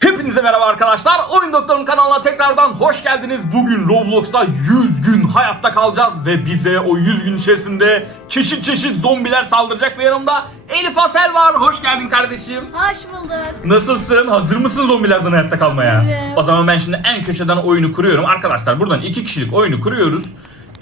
Hepinize merhaba arkadaşlar. Oyun Doktor'un kanalına tekrardan hoş geldiniz. Bugün Roblox'ta 100 gün hayatta kalacağız ve bize o 100 gün içerisinde çeşit çeşit zombiler saldıracak ve yanımda Elif Asel var. Hoş geldin kardeşim. Hoş bulduk. Nasılsın? Hazır mısın zombilerden hayatta kalmaya? Hazırım. O zaman ben şimdi en köşeden oyunu kuruyorum. Arkadaşlar buradan iki kişilik oyunu kuruyoruz.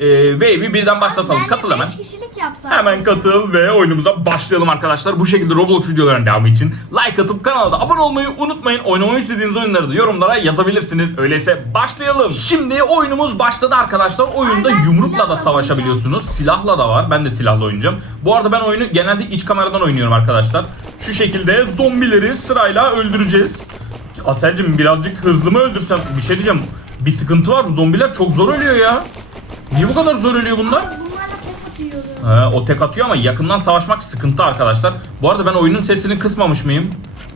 Ee, ve bir birden başlatalım. Ben Katıl hemen. 5 kişilik yapsam. Hemen katıl ve oyunumuza başlayalım arkadaşlar. Bu şekilde Roblox videolarının devamı için like atıp kanala da abone olmayı unutmayın. Oynamayı istediğiniz oyunları da yorumlara yazabilirsiniz. Öyleyse başlayalım. Şimdi oyunumuz başladı arkadaşlar. Oyunda Ay, yumrukla da savaşabiliyorsunuz. Silahla da var. Ben de silahla oynayacağım. Bu arada ben oyunu genelde iç kameradan oynuyorum arkadaşlar. Şu şekilde zombileri sırayla öldüreceğiz. Aselcim birazcık hızlı mı öldürsem? Bir şey diyeceğim. Bir sıkıntı var. Bu zombiler çok zor ölüyor ya. Niye bu kadar zor ölüyor bunlar? Bunlarla tek atıyorum. He, o tek atıyor ama yakından savaşmak sıkıntı arkadaşlar. Bu arada ben oyunun sesini kısmamış mıyım?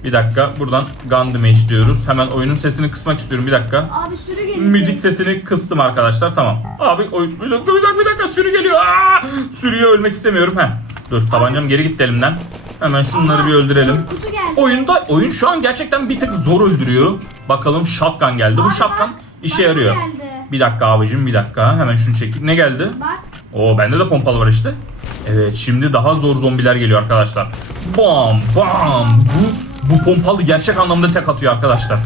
Bir dakika buradan gun damage diyoruz. Hemen oyunun sesini kısmak istiyorum bir dakika. Abi sürü gelecek. Müzik sesini kıstım arkadaşlar tamam. Abi oyun bir dakika bir dakika bir dakika sürü geliyor. Aa! Sürüye ölmek istemiyorum. Heh. Dur tabancam geri gitti elimden. Hemen şunları Aa, bir öldürelim. Oyunda oyun şu an gerçekten bir tık zor öldürüyor. Bakalım shotgun geldi. Bu Abi shotgun bak, işe yarıyor. geldi. Bir dakika abicim bir dakika. Hemen şunu çektik. Ne geldi? Bak. Oo bende de pompalı var işte. Evet şimdi daha zor zombiler geliyor arkadaşlar. Bam bam. Bu bu pompalı gerçek anlamda tek atıyor arkadaşlar.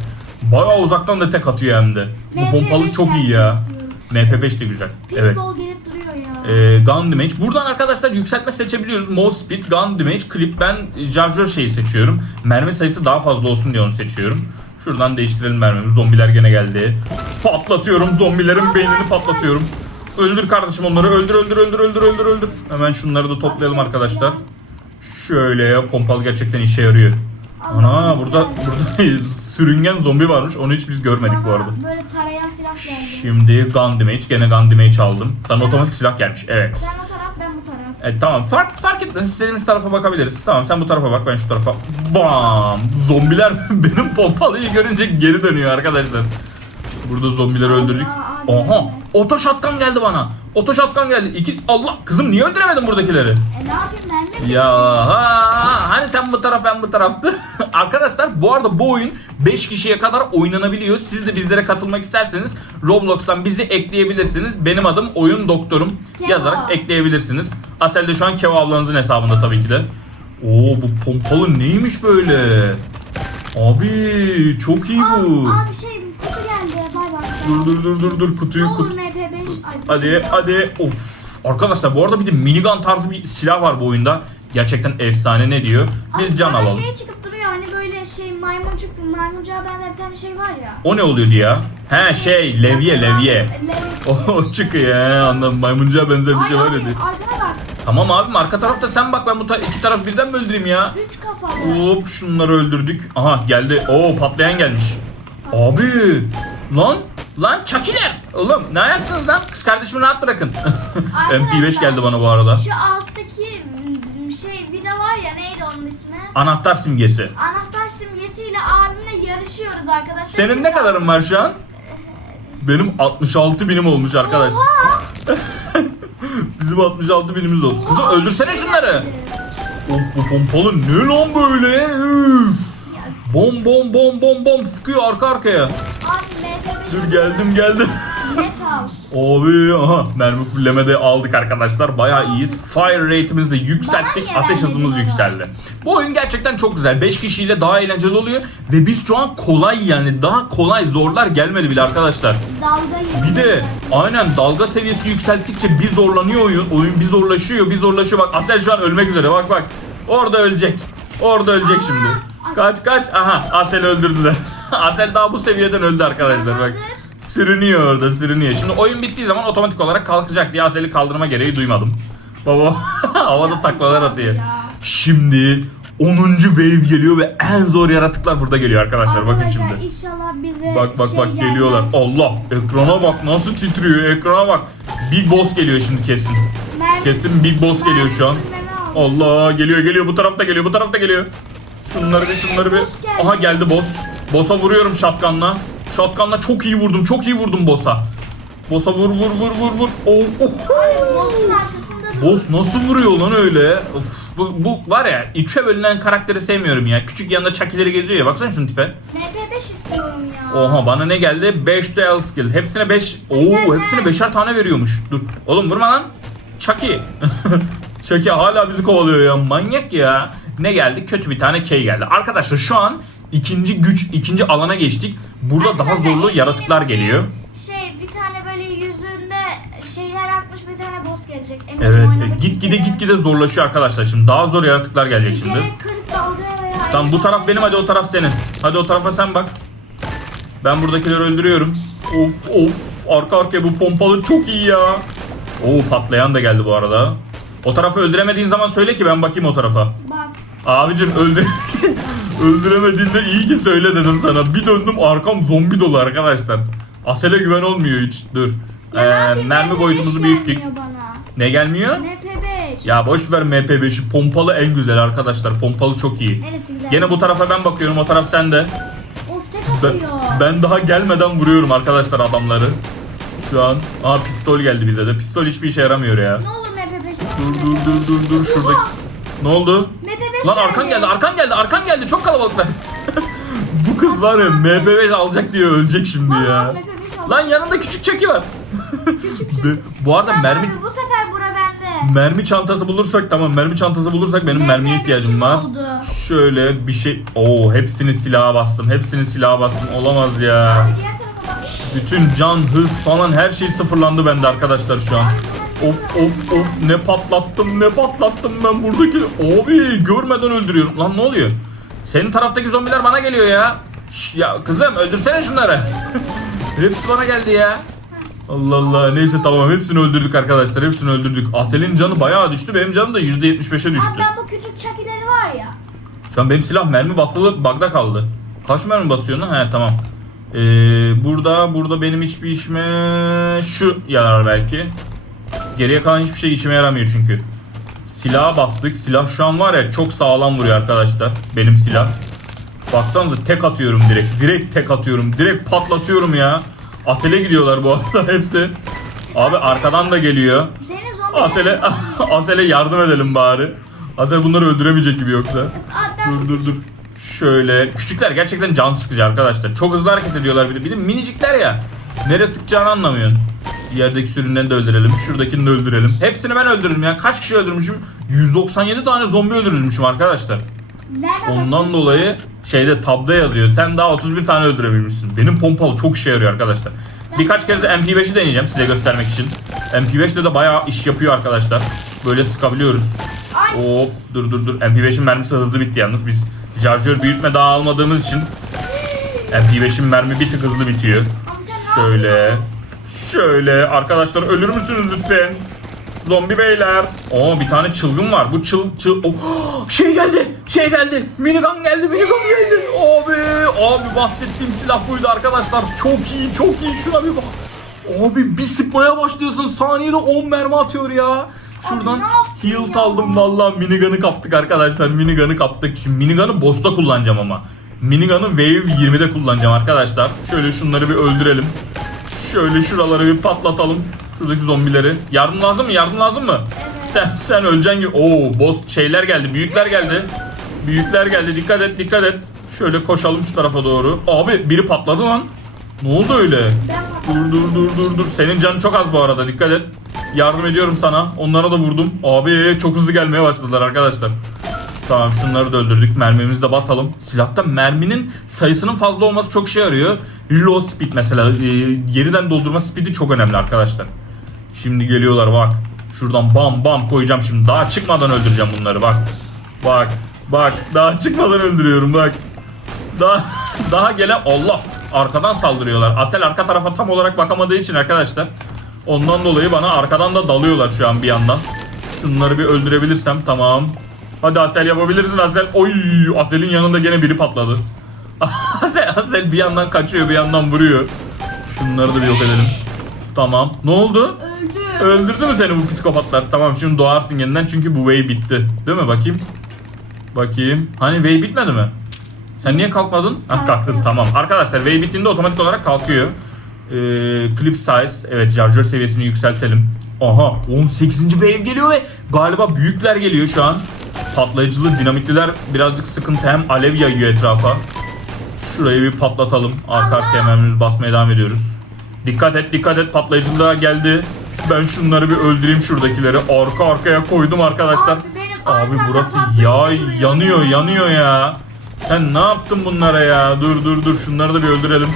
Bayağı uzaktan da tek atıyor hem de. Bu MP5 pompalı çok iyi ya. istiyorum. MP5 de güzel. Evet. Pistol gelip duruyor ya. Ee, gun damage. Buradan arkadaşlar yükseltme seçebiliyoruz. Mouse speed, gun damage, clip. Ben charger şeyi seçiyorum. Mermi sayısı daha fazla olsun diye onu seçiyorum. Şuradan değiştirelim mermimizi. Zombiler gene geldi. Patlatıyorum. Zombilerin beynini patlatıyorum. Öldür kardeşim onları. Öldür öldür öldür öldür öldür öldür. Hemen şunları da toplayalım arkadaşlar. Şöyle pompalı gerçekten işe yarıyor. Ana burada burada sürüngen zombi varmış. Onu hiç biz görmedik bu arada. Böyle tarayan silah geldi. Şimdi gun damage. Gene gun damage aldım. Sana otomatik silah gelmiş. Evet. Ben. Evet tamam fark fark etmez istediğimiz tarafa bakabiliriz. Tamam sen bu tarafa bak ben şu tarafa. Bam! Zombiler benim pompalıyı görünce geri dönüyor arkadaşlar. Burada zombileri öldürdük. evet. Oto shotgun geldi bana. Oto shotgun geldi. İki Allah kızım niye öldüremedin buradakileri? E ne yapayım ben de? Ya ha, hani sen bu taraf ben bu taraftı. Arkadaşlar bu arada bu oyun 5 kişiye kadar oynanabiliyor. Siz de bizlere katılmak isterseniz Roblox'tan bizi ekleyebilirsiniz. Benim adım Oyun Doktorum Kevo. yazarak ekleyebilirsiniz. Asel de şu an Kevo ablanızın hesabında tabii ki de. Oo bu pompalı neymiş böyle? Abi çok iyi Abi, bu. abi şey kutu geldi. Bay bay. Dur dur dur dur dur kutuyu Ne Hadi hadi. Of. Arkadaşlar bu arada bir de minigun tarzı bir silah var bu oyunda. Gerçekten efsane ne diyor? Abi Bir can bana alalım. şey çıkıp duruyor hani böyle şey maymuncuk maymuncağa benzer bir tane şey var ya. O ne oluyordu ya? He şey levye levye. Levye. O çıkıyor ya anladım maymuncuğa benzer bir şey var abi ya. diye. arkana bak. Tamam abim arka tarafta sen bak ben bu ta- iki taraf birden mi öldüreyim ya? Üç kafalı. Hop şunları öldürdük. Aha geldi. Oo patlayan gelmiş. Abi lan lan çakiler. Oğlum ne ayaksınız lan? Kız kardeşimi rahat bırakın. MP5 Arkadaşlar, geldi bana bu arada. Şu alttaki şey vida var ya neydi onun ismi? Anahtar simgesi. Anahtar simgesiyle abimle yarışıyoruz arkadaşlar. Senin ne kadarın var şu an? Benim 66 binim olmuş arkadaş. Oha! Bizim 66 binimiz oldu. Kızım öldürsene şunları. Of bu pompalı ne lan böyle? Üf. Bom bom bom bom bom sıkıyor arka arkaya. Abi MP5 Dur geldim geldim. Metal. Abi aha mermi fulleme de aldık arkadaşlar. Bayağı iyiyiz. Fire rate'imizi de yükselttik. Bana niye Ateş vermedin hızımız onu? yükseldi. Bu oyun gerçekten çok güzel. 5 kişiyle daha eğlenceli oluyor. Ve biz şu an kolay yani daha kolay zorlar gelmedi bile arkadaşlar. Dalga Bir de aynen dalga seviyesi yükselttikçe bir zorlanıyor oyun. Oyun bir zorlaşıyor, bir zorlaşıyor. Bak Atel şu an ölmek üzere. Bak bak. Orada ölecek. Orada ölecek şimdi. Kaç kaç. Aha Atel öldürdüler. Atel daha bu seviyeden öldü arkadaşlar bak. Tamamdır. Sürünüyor orada sürünüyor. Şimdi oyun bittiği zaman otomatik olarak kalkacak diye Asel'i kaldırma gereği duymadım. Baba havada taklalar atıyor. Şimdi 10. wave geliyor ve en zor yaratıklar burada geliyor arkadaşlar. Bakın Arkadaşlar şimdi. inşallah bize Bak bak şey bak geliyorlar. gelmez. Allah ekrana bak nasıl titriyor ekrana bak. Big Boss geliyor şimdi kesin. Mermi- Kesin Big Boss geliyor şu an. aldım. Allah geliyor geliyor bu tarafta geliyor bu tarafta geliyor. Şunları bir şunları bir. Boss geldi. Aha geldi boss. Boss'a vuruyorum shotgun'la. Shotgun'la çok iyi vurdum çok iyi vurdum boss'a. Boss'a vur vur vur vur vur. Oh, oh. Abi boss'un arkasında dur. Boss nasıl vuruyor lan öyle? Of, bu, bu var ya üçe bölünen karakteri sevmiyorum ya. Küçük yanında çakileri geziyor ya. Baksana şunun tipe. MP5 ya. Oha bana ne geldi? 5 dual skill. Hepsine 5. Oo hepsine 5'er tane veriyormuş. Dur. Oğlum vurma lan. Chucky. Chucky hala bizi kovalıyor ya. Manyak ya. Ne geldi? Kötü bir tane K geldi. Arkadaşlar şu an ikinci güç, ikinci alana geçtik. Burada daha Arkadaşlar, zorlu eminim yaratıklar ki geliyor. Şey bir tane böyle yüzünde şeyler atmış bir tane boss gelecek. Eminim Evet. oynadık Git bir gide kere. git gide zorlaşıyor arkadaşlar şimdi. Daha zor yaratıklar gelecek Bir şimdi. kere veya... Tamam bu taraf benim hadi o taraf senin. Hadi o tarafa sen bak. Ben buradakileri öldürüyorum. Of of. Arka arkaya bu pompalı çok iyi ya. Oo patlayan da geldi bu arada. O tarafı öldüremediğin zaman söyle ki ben bakayım o tarafa. Bak. Abicim öldür öldüremediğinde iyi ki söyle dedim sana. Bir döndüm arkam zombi dolu arkadaşlar. Asele güven olmuyor hiç. Dur. Ya ne Ee, yapayım, mermi MP5 boyutumuzu büyüttük. bana. Ne gelmiyor? MP5. Ya boş ver MP5'i. Pompalı en güzel arkadaşlar. Pompalı çok iyi. Neresi güzel? Gene bu tarafa ben bakıyorum. O taraf sende. Of tek Ben, atıyor. ben daha gelmeden vuruyorum arkadaşlar adamları. Şu an. Aa pistol geldi bize de. Pistol hiçbir işe yaramıyor ya. Ne olur MP5? Dur dur dur dur dur şurada. Oha! Ne oldu? MP5 Lan arkan geldi, arkan geldi, arkan geldi. Çok kalabalıklar. Bu kız var ya MP5 alacak diye ölecek şimdi ya. MP5 aldım. Lan yanında küçük çeki var. Küçük Be- Bu arada mermi abi, bu sefer bura bende. mermi çantası bulursak tamam mermi çantası bulursak benim mermiye MP5'im ihtiyacım var. Oldu. Şöyle bir şey. Oo hepsini silaha bastım. Hepsini silaha bastım. Olamaz ya. Bütün can, hız falan her şey sıfırlandı bende arkadaşlar şu an. Of of of ne patlattım ne patlattım ben buradaki. Abi görmeden öldürüyorum. Lan ne oluyor? Senin taraftaki zombiler bana geliyor ya. Şş, ya kızım öldürsene şunları. Hepsi bana geldi ya. Allah Allah neyse tamam hepsini öldürdük arkadaşlar hepsini öldürdük. Asel'in canı bayağı düştü benim canım da %75'e düştü. Abi ben bu küçük çakileri var ya. Şu an benim silah mermi basılı bagda kaldı. Kaç mermi basıyor lan? He tamam. Ee, burada burada benim hiçbir işime şu yarar belki. Geriye kalan hiçbir şey işime yaramıyor çünkü. Silaha bastık. Silah şu an var ya çok sağlam vuruyor arkadaşlar. Benim silah. Baksanıza tek atıyorum direkt. Direkt tek atıyorum. Direkt patlatıyorum ya. Atele gidiyorlar bu arada hepsi. Abi arkadan da geliyor. Atele, Atele yardım edelim bari. Atel bunları öldüremeyecek gibi yoksa. Dur dur dur. Şöyle küçükler gerçekten can sıkıcı arkadaşlar. Çok hızlı hareket ediyorlar bir de. Bir de minicikler ya. Nereye sıkacağını anlamıyorsun. Yerdeki sürünleri de öldürelim. Şuradakini de öldürelim. Hepsini ben öldürürüm ya. Kaç kişi öldürmüşüm? 197 tane zombi öldürmüşüm arkadaşlar. Ondan dolayı şeyde tabda yazıyor. Sen daha 31 tane öldürebilmişsin. Benim pompalı çok işe yarıyor arkadaşlar. Birkaç kez de MP5'i deneyeceğim size göstermek için. MP5'te de bayağı iş yapıyor arkadaşlar. Böyle sıkabiliyoruz. Hop dur dur dur. MP5'in mermisi hızlı bitti yalnız. Biz şarjör büyütme daha almadığımız için MP5'in mermi bir tık hızlı bitiyor. Şöyle. Şöyle. Arkadaşlar ölür müsünüz lütfen? Zombi beyler. Oo bir tane çılgın var. Bu çıl çıl oh, şey geldi. Şey geldi. Minigun geldi. Minigun geldi. Abi abi bahsettiğim silah buydu arkadaşlar. Çok iyi, çok iyi. Şuna bir bak. Abi bir sıkmaya başlıyorsun. Saniyede 10 mermi atıyor ya. Şuradan ya? aldım vallahi minigun'ı kaptık arkadaşlar. Minigun'ı kaptık. Şimdi minigun'ı boss'ta kullanacağım ama. Minigun'ı Wave 20'de kullanacağım arkadaşlar. Şöyle şunları bir öldürelim. Şöyle şuraları bir patlatalım. Şuradaki zombileri. Yardım lazım mı? Yardım lazım mı? Sen sen öleceksin gibi. Oo boss şeyler geldi. Büyükler geldi. Büyükler geldi. Dikkat et, dikkat et. Şöyle koşalım şu tarafa doğru. Abi biri patladı lan. Ne oldu öyle? Dur dur dur dur dur. Senin canın çok az bu arada. Dikkat et. Yardım ediyorum sana. Onlara da vurdum. Abi çok hızlı gelmeye başladılar arkadaşlar. Tamam şunları da öldürdük. Mermimizi de basalım. Silahta merminin sayısının fazla olması çok işe yarıyor. Reload speed mesela. e, yeniden doldurma speedi çok önemli arkadaşlar. Şimdi geliyorlar bak. Şuradan bam bam koyacağım şimdi. Daha çıkmadan öldüreceğim bunları bak. Bak. Bak. Daha çıkmadan öldürüyorum bak. Daha daha gelen Allah arkadan saldırıyorlar. Asel arka tarafa tam olarak bakamadığı için arkadaşlar. Ondan dolayı bana arkadan da dalıyorlar şu an bir yandan. Şunları bir öldürebilirsem tamam. Hadi Asel yapabilirsin Asel. Oy Asel'in yanında gene biri patladı. Asel, Asel bir yandan kaçıyor bir yandan vuruyor. Şunları da bir yok edelim. Tamam. Ne oldu? öldüm. Öldürdü mü seni bu psikopatlar? Tamam şimdi doğarsın yeniden çünkü bu way bitti. Değil mi? Bakayım. Bakayım. Hani way bitmedi mi? Sen niye kalkmadın? Ah kalktın tamam. Arkadaşlar way bittiğinde otomatik olarak kalkıyor. Ee, clip size. Evet charger seviyesini yükseltelim. Aha 18. wave geliyor ve galiba büyükler geliyor şu an. Patlayıcılı dinamitliler birazcık sıkıntı hem alev yayıyor etrafa. Şurayı bir patlatalım. Arka arkaya mermimizi basmaya devam ediyoruz. Dikkat et dikkat et patlayıcı da geldi. Ben şunları bir öldüreyim şuradakileri. Arka arkaya koydum arkadaşlar. Abi Abi burası patlayıcı ya duruyor yanıyor ya. yanıyor ya. Sen ne yaptın bunlara ya? Dur dur dur şunları da bir öldürelim.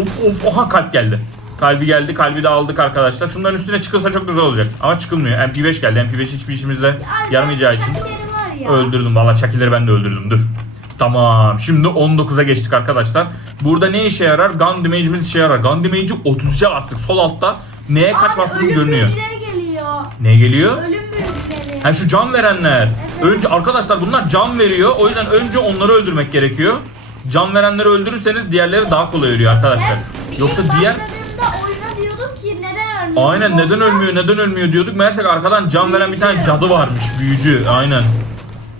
Of of aha kalp geldi. Kalbi geldi kalbi de aldık arkadaşlar. Şunların üstüne çıkılsa çok güzel olacak. Ama çıkılmıyor. MP5 geldi. MP5 hiçbir işimizde Abi yaramayacağı için. Ya. Öldürdüm valla çakileri ben de öldürdüm dur. Tamam şimdi 19'a geçtik arkadaşlar. Burada ne işe yarar? Gun damage'imiz işe yarar. Gun damage'i 33'e bastık. Sol altta neye kaç bastığımız görünüyor. geliyor. Ne geliyor? Ölüm büyücüleri. Ha şu can verenler. Evet. Önce arkadaşlar bunlar can veriyor. O yüzden önce onları öldürmek gerekiyor. Can verenleri öldürürseniz diğerleri daha kolay ölüyor arkadaşlar. Ben Yoksa ilk diğer başladığımda oyuna diyordum ki neden ölmüyor? Aynen neden ölmüyor neden ölmüyor diyorduk. Meğerse arkadan can veren bir tane cadı varmış. Büyücü aynen.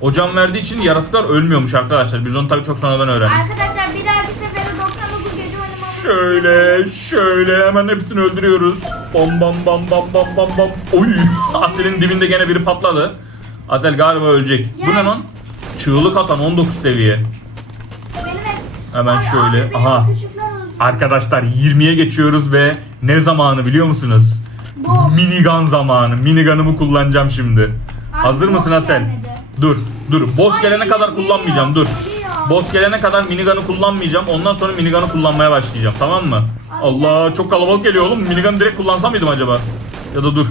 O can verdiği için yaratıklar ölmüyormuş arkadaşlar. Biz onu tabii çok sonradan öğrendik. Arkadaşlar bir dahaki sefere 99 gece oynamamızı Şöyle şöyle hemen hepsini öldürüyoruz. Bam bam bam bam bam bam bam. Oy. Asel'in dibinde gene biri patladı. Asel galiba ölecek. Bu ne lan? Çığlık atan 19 seviye. Hemen Ay, şöyle. Aha. Arkadaşlar 20'ye geçiyoruz ve ne zamanı biliyor musunuz? Boss. Minigun zamanı. Minigun'ımı kullanacağım şimdi. Abi, Hazır mısın Asel? gelmedi. Dur, dur. Boss gelene kadar kullanmayacağım. Dur. Boss gelene kadar minigun'ı kullanmayacağım. Ondan sonra minigun'ı kullanmaya başlayacağım. Tamam mı? Allah çok kalabalık geliyor oğlum. Minigun'ı direkt kullansam mıydım acaba? Ya da dur.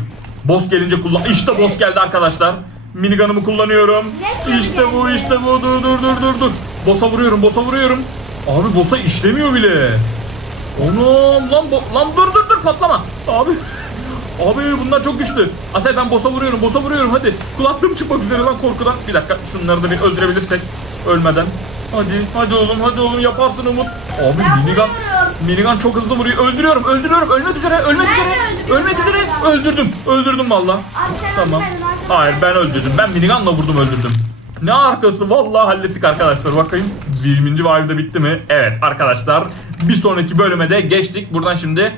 Boss gelince kullan. İşte boss geldi arkadaşlar. Minigun'ımı kullanıyorum. İşte bu, işte bu. Dur, dur, dur, dur, dur. Boss'a vuruyorum, boss'a vuruyorum. Abi boss'a işlemiyor bile. Anam lan lan dur dur dur patlama. Abi Abi bunlar çok güçlü. Asel ben boss'a vuruyorum, boss'a vuruyorum hadi. Kulaklığım çıkmak üzere lan korkudan. Bir dakika şunları da bir öldürebilirsek ölmeden. Hadi, hadi oğlum, hadi oğlum yaparsın Umut. Abi Ben minigun, vuruyorum. minigun çok hızlı vuruyor. Öldürüyorum, öldürüyorum. Ölmek üzere, ölmek Ben üzere. Ölmek üzere. galiba. Öldürdüm, öldürdüm valla. Tamam. Hayır ben öldürdüm. Ben minigunla vurdum öldürdüm. Ne arkası vallahi hallettik arkadaşlar. Bakayım 20. vibe'da bitti mi? Evet arkadaşlar. Bir sonraki bölüme de geçtik. Buradan şimdi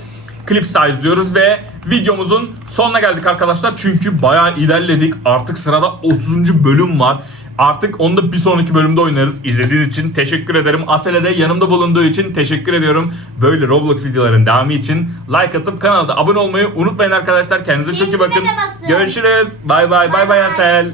clip size diyoruz ve videomuzun sonuna geldik arkadaşlar. Çünkü bayağı ilerledik. Artık sırada 30. bölüm var. Artık onu da bir sonraki bölümde oynarız. İzlediğiniz için teşekkür ederim. Asele de yanımda bulunduğu için teşekkür ediyorum. Böyle Roblox videoların devamı için like atıp kanala da abone olmayı unutmayın arkadaşlar. Kendinize çok iyi bakın. Görüşürüz. Bay bay Bay bay. Asel.